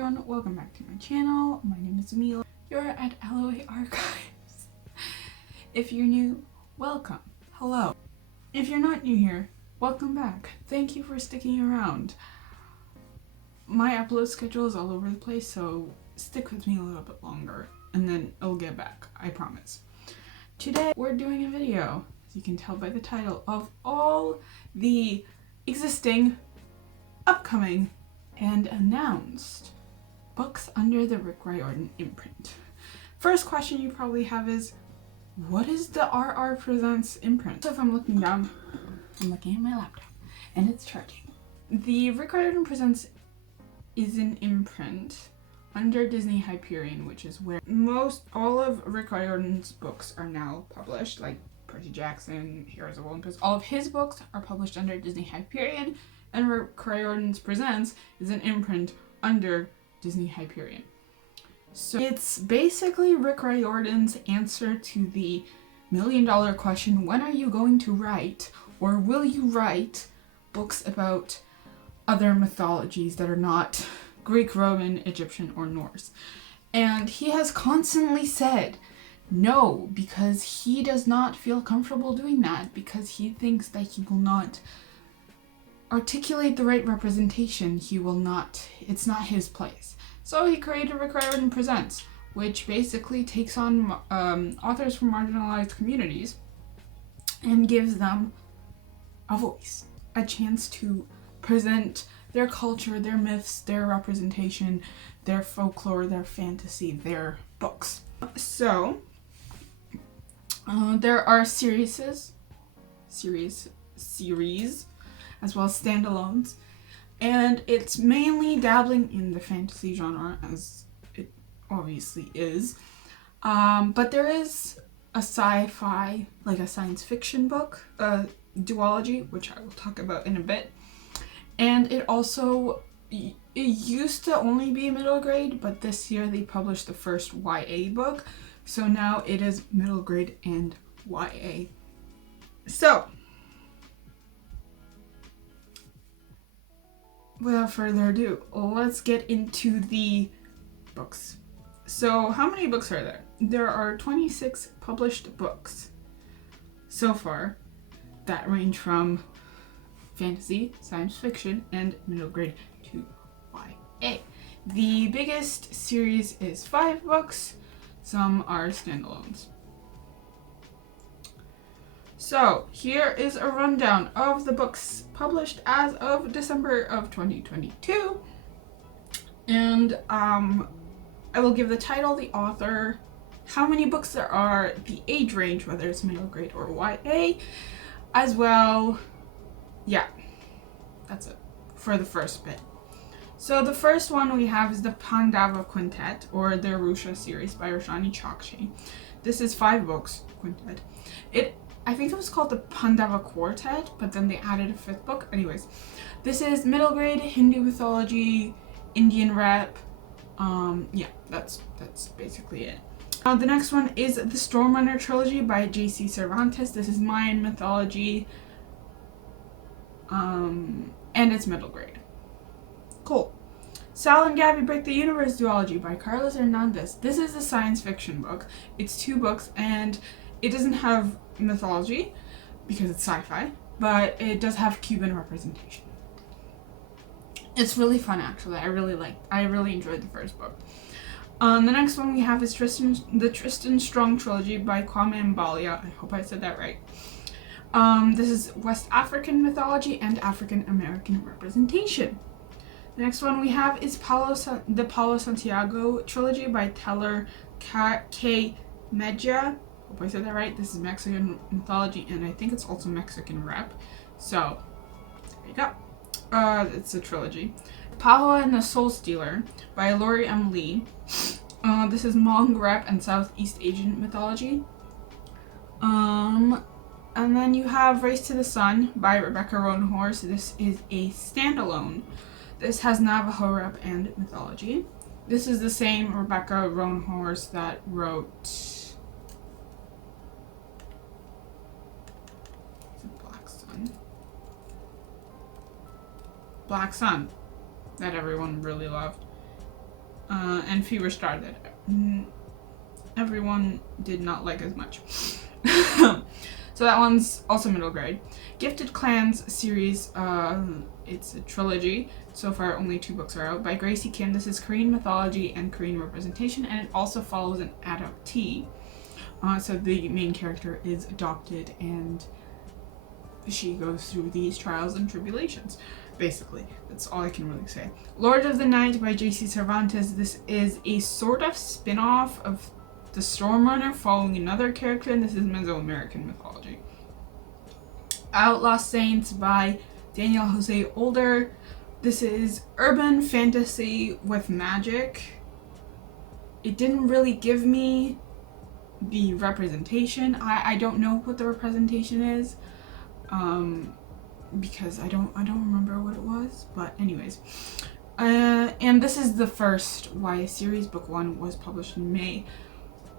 everyone, welcome back to my channel. My name is Emil. You're at LOA Archives. If you're new, welcome. Hello. If you're not new here, welcome back. Thank you for sticking around. My upload schedule is all over the place, so stick with me a little bit longer and then I'll get back, I promise. Today we're doing a video, as you can tell by the title, of all the existing, upcoming, and announced books under the Rick Riordan imprint. First question you probably have is, what is the r.r. Presents imprint? So if I'm looking down, I'm looking at my laptop and it's charging. The Rick Riordan Presents is an imprint under Disney Hyperion, which is where all of Rick Riordan's books are now published, like Percy Jackson, Heroes of Olympus. All of his books are published under Disney Hyperion, and Rick Riordan's Presents is an imprint under Disney Hyperion. So it's basically Rick Riordan's answer to the million-dollar question, when are you going to write, or will you write, books about other mythologies that are not Greek, Roman, Egyptian, or Norse? And he has constantly said no, because he does not feel comfortable doing that, because he thinks that he will not articulate the right representation. It's not his place. So he created Rick Riordan Presents, which basically takes on authors from marginalized communities and gives them a voice, a chance to present their culture, their myths, their representation, their folklore, their fantasy, their books. So there are series, as well as standalones, and it's mainly dabbling in the fantasy genre, as it obviously is, but there is a sci-fi, like a science fiction book, duology, which I will talk about in a bit, and it used to only be middle grade, but this year they published the first YA book, so now it is middle grade and YA. So without further ado, let's get into the books. So how many books are there? There are 26 published books so far that range from fantasy, science fiction, and middle grade to YA. The biggest series is 5 books. Some are standalones. So here is a rundown of the books published as of December of 2022. And I will give the title, the author, how many books there are, the age range, whether it's middle grade or YA, as well. Yeah, that's it for the first bit. So the first one we have is the Pandava Quintet, or the Arusha series by Rashani Chokshi. This is 5 books, quintet. I think it was called the Pandava Quartet, but then they added a 5th book. Anyways, this is middle grade, Hindu mythology, Indian rep. Yeah, that's basically it. The next one is the Stormrunner trilogy by J.C. Cervantes. This is Mayan mythology, and it's middle grade. Cool. Sal and Gabi Break the Universe duology by Carlos Hernandez. This is a science fiction book. It's 2 books, and it doesn't have mythology because it's sci-fi, but it does have Cuban representation. It's really fun, actually. I really enjoyed the first book. The next one we have is the Tristan Strong trilogy by Kwame Mbalia. I hope I said that right. This is West African mythology and African American representation. The next one we have is the Paola Santiago trilogy by Teller K. Medja. Hope I said that right. This is Mexican mythology, and I think it's also Mexican rep. So there you go. It's a trilogy. Pahua and the Soul Stealer by Lori M. Lee. This is Hmong rep and Southeast Asian mythology. And then you have Race to the Sun by Rebecca Roanhorse. This is a standalone. This has Navajo rep and mythology. This is the same Rebecca Roanhorse that wrote Black Sun, that everyone really loved. and Fever started. Everyone did not like as much. So that one's also middle grade. Gifted Clans series, it's a trilogy. So far only 2 books are out by Gracie Kim. This is Korean mythology and Korean representation, and it also follows an adoptee. So the main character is adopted and she goes through these trials and tribulations. Basically, that's all I can really say. Lord of the Night by J.C. Cervantes. This is a sort of spin-off of the Stormrunner following another character, and this is Mesoamerican mythology. Outlaw Saints by Daniel Jose Older. This is urban fantasy with magic. It didn't really give me the representation. I don't know what the representation is, because I don't remember what it was. But anyways, and this is the first YA series. Book 1 was published in May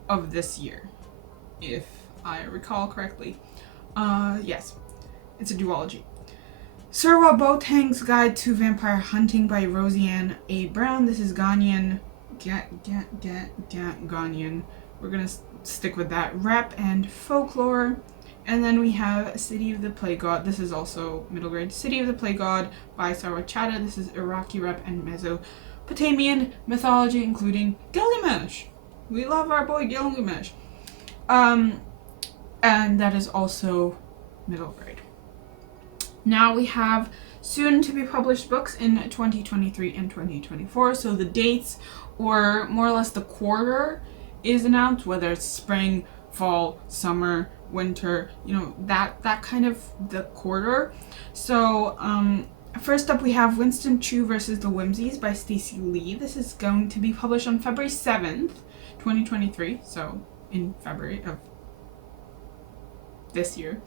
of this year, if I recall correctly. Yes, it's a duology. Serwa Boateng's Guide to Vampire Hunting by Roseanne A. Brown. This is Ghanaian. Ghanaian. We're gonna stick with that. Rep and folklore. And then we have City of the Plague God. This is also middle grade. City of the Plague God by Sarwa Chada. This is Iraqi rep and Mesopotamian mythology, including Gilgamesh. We love our boy Gilgamesh. And that is also middle grade. Now we have soon to be published books in 2023 and 2024. So the dates, or more or less the quarter, is announced, whether it's spring, fall, summer, winter, you know, that kind of the quarter. So first up we have Winston Chu versus the Whimsies by Stacey Lee. This is going to be published on February 7th, 2023, so in February of this year.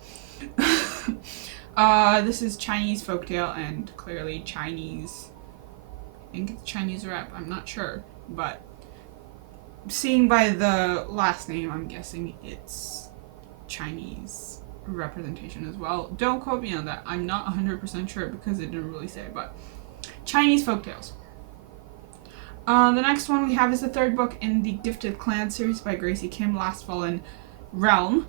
This is Chinese folktale and clearly Chinese. I think it's Chinese rep, I'm not sure, but seeing by the last name, I'm guessing it's Chinese representation as well. Don't quote me on that. I'm not 100% sure because it didn't really say, but Chinese folktales. The next one we have is the third book in the Gifted Clan series by Gracie Kim, Last Fallen Realm.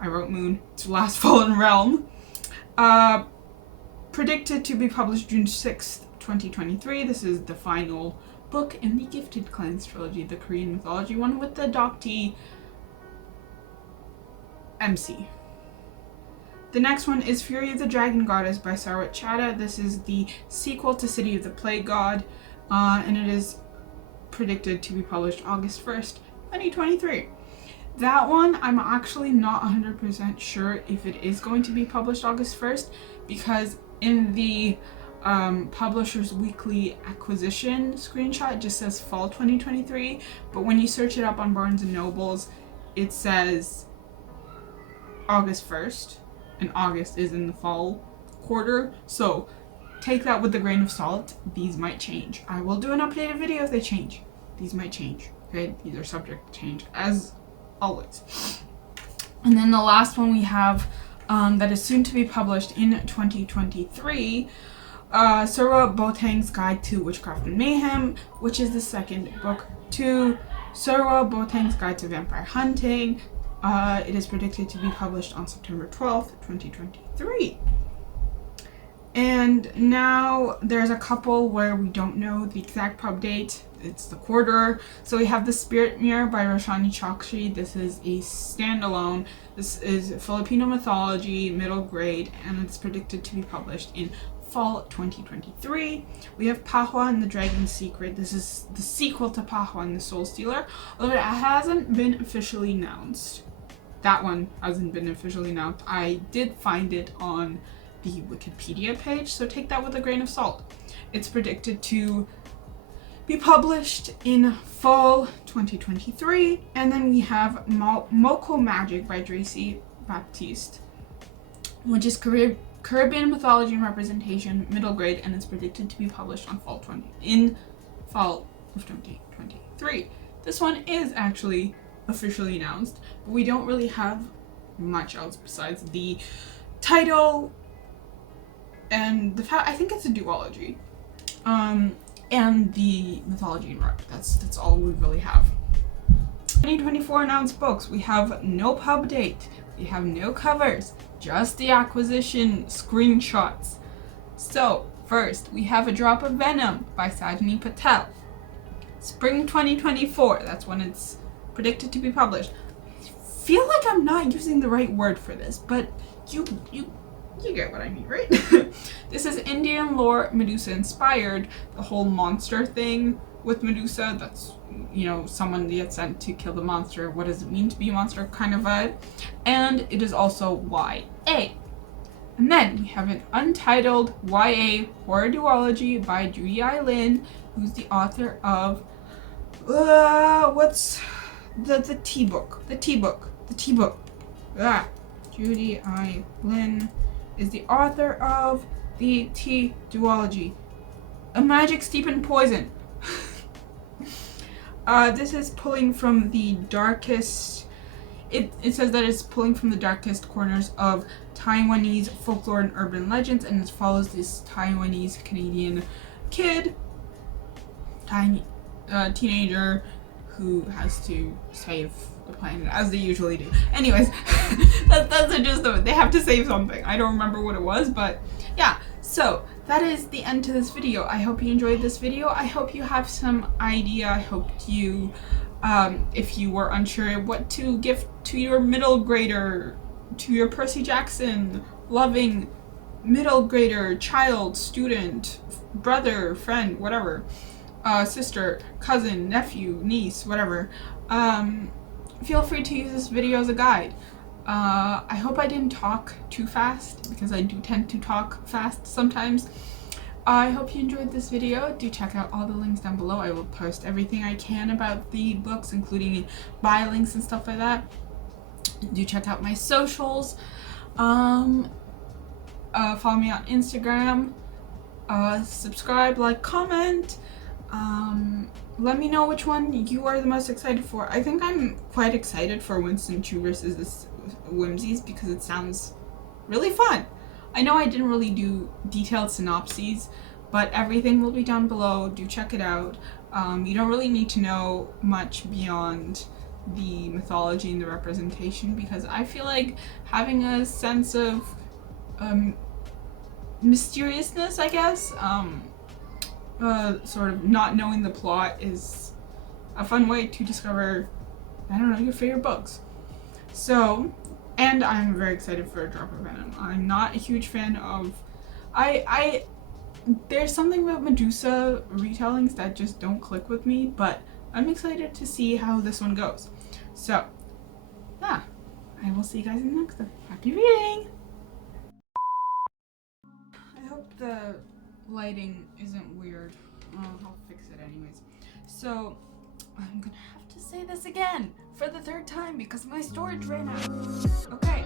I wrote Moon. It's Last Fallen Realm. Predicted to be published June 6th, 2023. This is the final book in the Gifted Clans trilogy, the Korean mythology one with the adoptee MC. The next one is Fury of the Dragon Goddess by Sarwa Chada. This is the sequel to City of the Plague God, and it is predicted to be published August 1st, 2023. That one, I'm actually not 100% sure if it is going to be published August 1st, because in the Publishers Weekly acquisition screenshot, it just says fall 2023, but when you search it up on Barnes & Nobles, it says August 1st, and August is in the fall quarter, so take that with a grain of salt. These might change. I will do an updated video if they change. These might change, okay? These are subject to change, as always. And then the last one we have that is soon to be published in 2023, Serwa Boateng's Guide to Witchcraft and Mayhem, which is the second book to Serwa Boateng's Guide to Vampire Hunting. It is predicted to be published on September 12th, 2023. And now there's a couple where we don't know the exact pub date. It's the quarter. So we have The Spirit Mirror by Roshani Chokshi. This is a standalone. This is Filipino mythology, middle grade, and it's predicted to be published in fall 2023. We have Pahua and the Dragon's Secret. This is the sequel to Pahua and the Soul Stealer, although it hasn't been officially announced. That one hasn't been officially announced. I did find it on the Wikipedia page, so take that with a grain of salt. It's predicted to be published in fall 2023. And then we have Moko Magic by Tracy Baptiste, which is Caribbean mythology and representation, middle grade, and it's predicted to be published on fall of 2023. This one is actually officially announced, but we don't really have much else besides the title and the fact I think it's a duology. and the mythology and rep. That's all we really have. 2024 announced books. We have no pub date. We have no covers. Just the acquisition screenshots. So, first, we have A Drop of Venom by Sajni Patel. Spring 2024, that's when it's predicted to be published. I feel like I'm not using the right word for this, but you get what I mean, right? This is Indian lore, Medusa inspired. The whole monster thing with Medusa, that's, you know, someone gets sent to kill the monster. What does it mean to be a monster kind of vibe? And it is also YA. And then we have an untitled YA horror duology by Judy I. Lin, who's the author of what's the T book? The T book. Judy I. Lin is the author of the T duology, A Magic Steep in Poison. This is pulling from the darkest. It says that it's pulling from the darkest corners of Taiwanese folklore and urban legends, and it follows this Taiwanese Canadian kid, teenager, who has to save the planet, as they usually do. Anyways, that's the gist of it. They have to save something. I don't remember what it was, but yeah. So that is the end to this video. I hope you enjoyed this video. I hope you have some idea. I hope you, if you were unsure what to gift to your middle grader, to your Percy Jackson loving middle grader, child, student, brother, friend, whatever, sister, cousin, nephew, niece, whatever, feel free to use this video as a guide. I hope I didn't talk too fast, because I do tend to talk fast sometimes. I hope you enjoyed this video. Do check out all the links down below. I will post everything I can about the books, including buy links and stuff like that. Do check out my socials. Follow me on Instagram. Subscribe, like, comment. Let me know which one you are the most excited for. I think I'm quite excited for Winston Chu versus this Whimsies, because it sounds really fun. I know I didn't really do detailed synopses, but everything will be down below. Do check it out. You don't really need to know much beyond the mythology and the representation, because I feel like having a sense of mysteriousness, I guess, sort of not knowing the plot is a fun way to discover, I don't know, your favorite books. So, and I'm very excited for A Drop of Venom. I'm not a huge fan of, there's something about Medusa retellings that just don't click with me, but I'm excited to see how this one goes. So, yeah, I will see you guys in the next one. Happy reading! I hope the lighting isn't weird. I'll fix it anyways. So, I'm gonna have to say this again for the third time because my storage ran out. Okay.